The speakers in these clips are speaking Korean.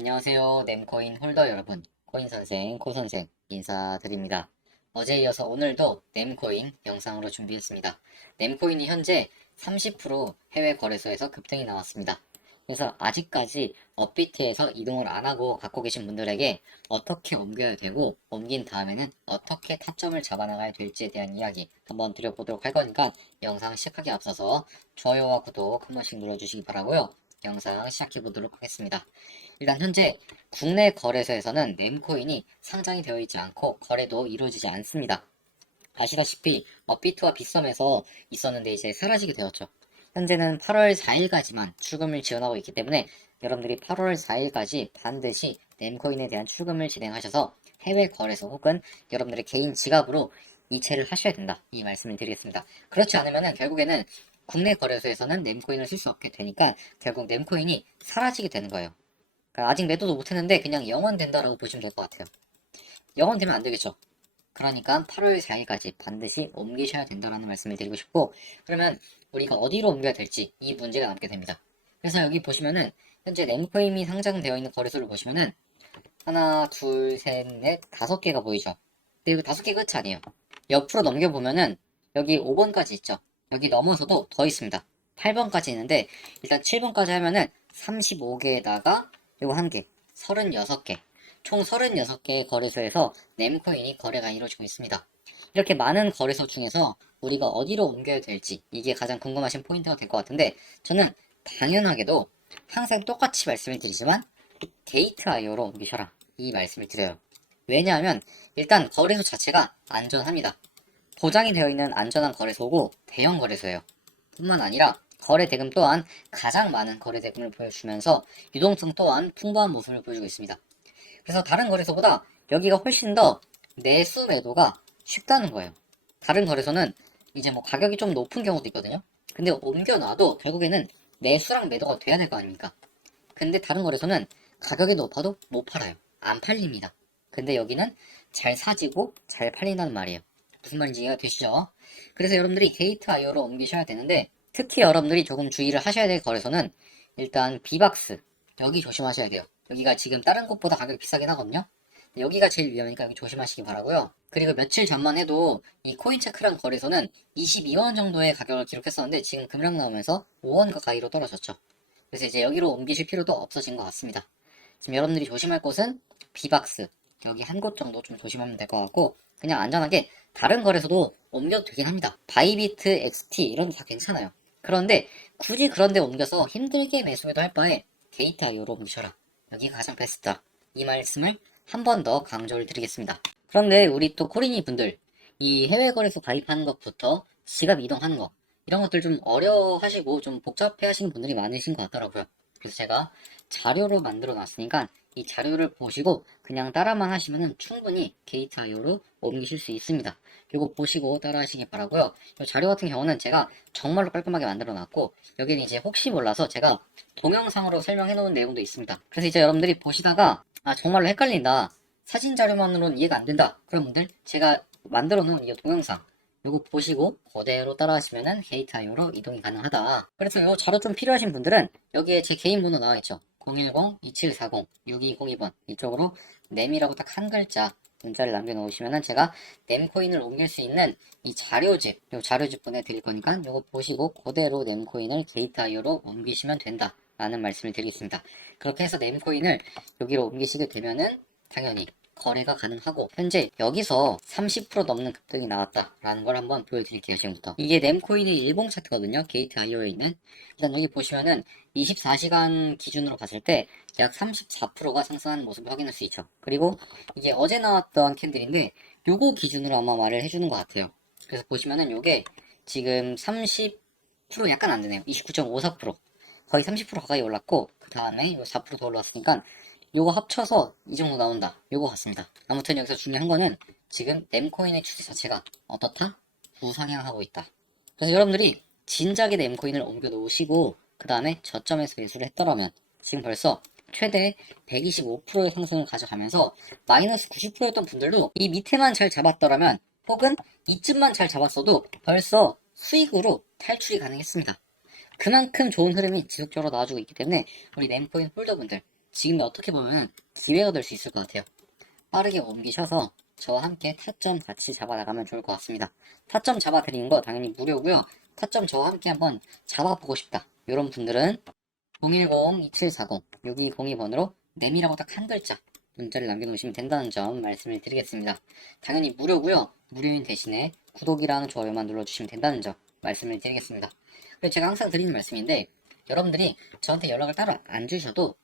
안녕하세요. nem코인 홀더 여러분. 코인 선생, 코 선생 인사드립니다. 어제에 이어서 오늘도 nem코인 영상으로 준비했습니다. nem코인이 현재 30% 해외 거래소에서 급등이 나왔습니다. 그래서 아직까지 업비트에서 이동을 안 하고 갖고 계신 분들에게 어떻게 옮겨야 되고 옮긴 다음에는 어떻게 타점을 잡아나가야 될지에 대한 이야기 한번 드려보도록 할 거니까 영상 시작하기 앞서서 좋아요와 구독 한 번씩 눌러주시기 바라고요. 영상 시작해 보도록 하겠습니다. 일단 현재 국내 거래소에서는 nem코인이 상장이 되어 있지 않고 거래도 이루어지지 않습니다. 아시다시피 업비트와 빗썸에서 있었는데 이제 사라지게 되었죠. 현재는 8월 4일까지만 출금을 지원하고 있기 때문에 여러분들이 8월 4일까지 반드시 nem코인에 대한 출금을 진행하셔서 해외 거래소 혹은 여러분들의 개인 지갑으로 이체를 하셔야 된다. 이 말씀을 드리겠습니다. 그렇지 않으면 결국에는 국내 거래소에서는 nem코인을 쓸 수 없게 되니까 결국 nem코인이 사라지게 되는 거예요. 그러니까 아직 매도도 못했는데 그냥 영원된다라고 보시면 될 것 같아요. 영원되면 안 되겠죠. 그러니까 8월 4일까지 반드시 옮기셔야 된다라는 말씀을 드리고 싶고 그러면 우리가 어디로 옮겨야 될지 이 문제가 남게 됩니다. 그래서 여기 보시면은 현재 nem코인이 상장되어 있는 거래소를 보시면은 하나, 둘, 셋, 넷, 다섯 개가 보이죠. 이거 다섯 개 끝이 아니에요. 옆으로 넘겨보면은 여기 5번까지 있죠. 여기 넘어서도 더 있습니다. 8번까지 있는데 일단 7번까지 하면은 35개에다가 이거 한 개, 36개. 총 36개의 거래소에서 nem코인이 거래가 이루어지고 있습니다. 이렇게 많은 거래소 중에서 우리가 어디로 옮겨야 될지 이게 가장 궁금하신 포인트가 될 것 같은데 저는 당연하게도 항상 똑같이 말씀을 드리지만 게이트.io로 옮기셔라 이 말씀을 드려요. 왜냐하면 일단 거래소 자체가 안전합니다. 보장이 되어 있는 안전한 거래소고 대형 거래소예요. 뿐만 아니라 거래 대금 또한 가장 많은 거래 대금을 보여주면서 유동성 또한 풍부한 모습을 보여주고 있습니다. 그래서 다른 거래소보다 여기가 훨씬 더 내수 매도가 쉽다는 거예요. 다른 거래소는 이제 뭐 가격이 좀 높은 경우도 있거든요. 근데 옮겨놔도 결국에는 내수랑 매도가 돼야 될 거 아닙니까? 근데 다른 거래소는 가격이 높아도 못 팔아요. 안 팔립니다. 근데 여기는 잘 사지고 잘 팔린다는 말이에요. 무슨 말인지 이해가 되시죠? 그래서 여러분들이 게이트.io로 옮기셔야 되는데 특히 여러분들이 조금 주의를 하셔야 될 거래소는 일단 비박스 여기 조심하셔야 돼요. 여기가 지금 다른 곳보다 가격이 비싸긴 하거든요. 여기가 제일 위험하니까 여기 조심하시기 바라고요. 그리고 며칠 전만 해도 이 코인체크랑 거래소는 22원 정도의 가격을 기록했었는데 지금 급락 나오면서 5원 가까이로 떨어졌죠. 그래서 이제 여기로 옮기실 필요도 없어진 것 같습니다. 지금 여러분들이 조심할 곳은 비박스 여기 한 곳 정도 좀 조심하면 될 것 같고 그냥 안전하게 다른 거래소도 옮겨도 되긴 합니다. 바이비트, XT 이런 거다 괜찮아요. 그런데 굳이 그런 데 옮겨서 힘들게 매수매도 할 바에 게이트.io로 옮기셔라. 여기가 가장 베스트다. 이 말씀을 한 번 더 강조를 드리겠습니다. 그런데 우리 또 코리니 분들 이 해외 거래소 가입하는 것부터 지갑 이동하는 거 이런 것들 좀 어려워하시고 좀 복잡해 하시는 분들이 많으신 것 같더라고요. 그래서 제가 자료로 만들어 놨으니까 이 자료를 보시고 그냥 따라만 하시면 충분히 게이트.io로 옮기실 수 있습니다. 이거 보시고 따라 하시기 바라고요. 이 자료 같은 경우는 제가 정말로 깔끔하게 만들어 놨고 여기는 이제 혹시 몰라서 제가 동영상으로 설명해 놓은 내용도 있습니다. 그래서 이제 여러분들이 보시다가 아 정말로 헷갈린다. 사진 자료만으로는 이해가 안 된다. 그런 분들 제가 만들어 놓은 이 동영상 요거 보시고 그대로 따라 하시면은 게이트.io로 이동이 가능하다. 그래서 요 자료 좀 필요하신 분들은 여기에 제 개인 번호 나와 있죠. 010-2740-6202번 이쪽으로 nem이라고 딱 한 글자 문자를 남겨놓으시면은 제가 nem코인을 옮길 수 있는 이 자료집 요 자료집 보내드릴 거니까 요거 보시고 그대로 nem코인을 게이트.io로 옮기시면 된다 라는 말씀을 드리겠습니다. 그렇게 해서 nem코인을 여기로 옮기시게 되면은 당연히 거래가 가능하고 현재 여기서 30% 넘는 급등이 나왔다라는 걸 한번 보여드릴게요 지금부터. 이게 nem코인의 일봉 차트거든요 게이트.io에 있는. 일단 여기 보시면은 24시간 기준으로 봤을 때 약 34%가 상승한 모습을 확인할 수 있죠. 그리고 이게 어제 나왔던 캔들인데 요거 기준으로 아마 말을 해주는 것 같아요. 그래서 보시면은 요게 지금 30% 약간 안 되네요. 29.54% 거의 30% 가까이 올랐고 그 다음에 요 4%더 올랐으니까 요거 합쳐서 이 정도 나온다. 요거 같습니다. 아무튼 여기서 중요한 거는 지금 nem코인의 추세 자체가 어떻다? 우상향하고 있다. 그래서 여러분들이 진작에 nem코인을 옮겨 놓으시고 그 다음에 저점에서 매수를 했더라면 지금 벌써 최대 125%의 상승을 가져가면서 마이너스 90%였던 분들도 이 밑에만 잘 잡았더라면 혹은 이쯤만 잘 잡았어도 벌써 수익으로 탈출이 가능했습니다. 그만큼 좋은 흐름이 지속적으로 나와주고 있기 때문에 우리 nem코인 홀더분들 지금 어떻게 보면 기회가 될 수 있을 것 같아요. 빠르게 옮기셔서 저와 함께 타점 같이 잡아나가면 좋을 것 같습니다. 타점 잡아드리는 거 당연히 무료고요. 타점 저와 함께 한번 잡아보고 싶다. 이런 분들은 010-2740 6202번으로 내미라고 딱 한 글자 문자를 남겨놓으시면 된다는 점 말씀을 드리겠습니다. 당연히 무료고요. 무료인 대신에 구독이랑 좋아요만 눌러주시면 된다는 점 말씀을 드리겠습니다. 그리고 제가 항상 드리는 말씀인데 여러분들이 저한테 연락을 따로 안 주셔도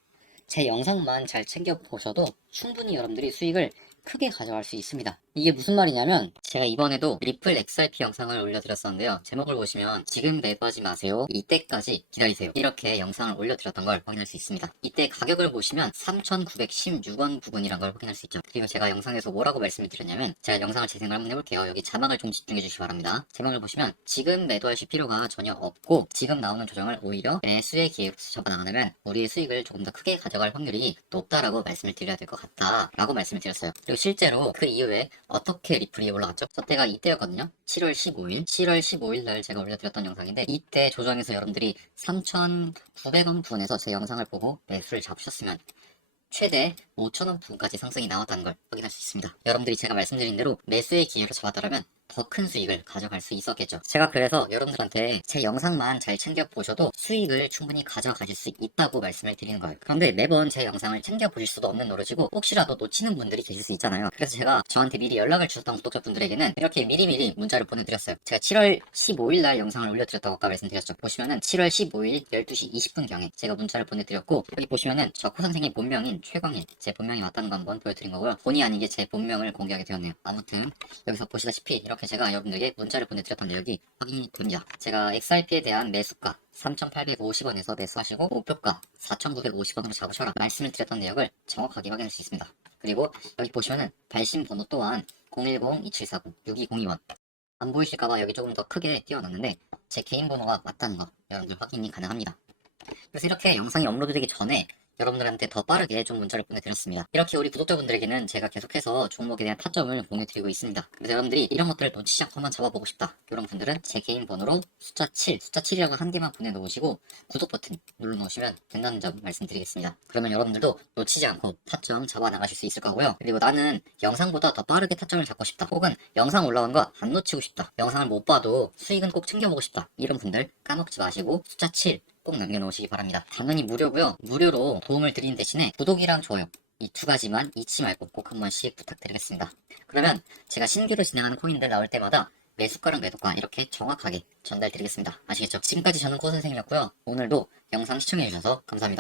제 영상만 잘 챙겨보셔도 충분히 여러분들이 수익을 크게 가져갈 수 있습니다. 이게 무슨 말이냐면 제가 이번에도 리플 XRP 영상을 올려드렸었는데요. 제목을 보시면 지금 매도하지 마세요. 이때까지 기다리세요. 이렇게 영상을 올려드렸던 걸 확인할 수 있습니다. 이때 가격을 보시면 3,916원 부근이란 걸 확인할 수 있죠. 그리고 제가 영상에서 뭐라고 말씀을 드렸냐면 제가 영상을 재생을 한번 해볼게요. 여기 자막을 좀 집중해 주시기 바랍니다. 제목을 보시면 지금 매도하실 필요가 전혀 없고 지금 나오는 조정을 오히려 매수의 기회로 접어나가면 우리의 수익을 조금 더 크게 가져갈 확률이 높다라고 말씀을 드려야 될 것 같다라고 말씀을 드렸어요. 그리고 실제로 그 이후에 어떻게 리플이 올라갔죠? 저 때가 이때였거든요. 7월 15일, 7월 15일 날 제가 올려드렸던 영상인데 이때 조정에서 여러분들이 3,900원 부분에서 제 영상을 보고 매수를 잡으셨으면 최대 5,000원 부분까지 상승이 나왔다는 걸 확인할 수 있습니다. 여러분들이 제가 말씀드린 대로 매수의 기회를 잡았더라면 더 큰 수익을 가져갈 수 있었겠죠. 제가 그래서 여러분들한테 제 영상만 잘 챙겨보셔도 수익을 충분히 가져가실 수 있다고 말씀을 드리는 거예요. 그런데 매번 제 영상을 챙겨보실 수도 없는 노릇이고 혹시라도 놓치는 분들이 계실 수 있잖아요. 그래서 제가 저한테 미리 연락을 주셨던 구독자분들에게는 이렇게 미리미리 문자를 보내드렸어요. 제가 7월 15일 날 영상을 올려드렸다고 아까 말씀드렸죠. 보시면은 7월 15일 12시 20분경에 제가 문자를 보내드렸고 여기 보시면은 저코 선생의 본명인 최광일 제 본명이 맞다는 거 한번 보여드린 거고요. 본의 아니게 제 본명을 공개하게 되었네요. 아무튼 여기서 보시다시피 이렇게 제가 여러분들에게 문자를 보내드렸던 내역이 확인이 됩니다. 제가 XRP에 대한 매수가 3,850원에서 매수하시고 목표가 4,950원으로 잡으셔라 말씀을 드렸던 내역을 정확하게 확인할 수 있습니다. 그리고 여기 보시면은 발신 번호 또한 010-2740-6202번 안 보이실까봐 여기 조금 더 크게 띄워놨는데 제 개인 번호가 맞다는 거 여러분들 확인이 가능합니다. 그래서 이렇게 영상이 업로드되기 전에 여러분들한테 더 빠르게 좀 문자를 보내드렸습니다. 이렇게 우리 구독자분들에게는 제가 계속해서 종목에 대한 타점을 공유드리고 있습니다. 그래서 여러분들이 이런 것들을 놓치지 않고 한번 잡아보고 싶다. 이런 분들은 제 개인 번호로 숫자 7, 숫자 7이라고 한 개만 보내놓으시고 구독 버튼 눌러놓으시면 된다는 점 말씀드리겠습니다. 그러면 여러분들도 놓치지 않고 타점 잡아나가실 수 있을 거고요. 그리고 나는 영상보다 더 빠르게 타점을 잡고 싶다. 혹은 영상 올라온 거 안 놓치고 싶다. 영상을 못 봐도 수익은 꼭 챙겨보고 싶다. 이런 분들 까먹지 마시고 숫자 7 꼭 남겨놓으시기 바랍니다. 당연히 무료고요. 무료로 도움을 드리는 대신에 구독이랑 좋아요 이 두 가지만 잊지 말고 꼭 한 번씩 부탁드리겠습니다. 그러면 제가 신규로 진행하는 코인들 나올 때마다 매수가랑 매도가 이렇게 정확하게 전달드리겠습니다. 아시겠죠? 지금까지 저는 코 선생님이었고요. 오늘도 영상 시청해주셔서 감사합니다.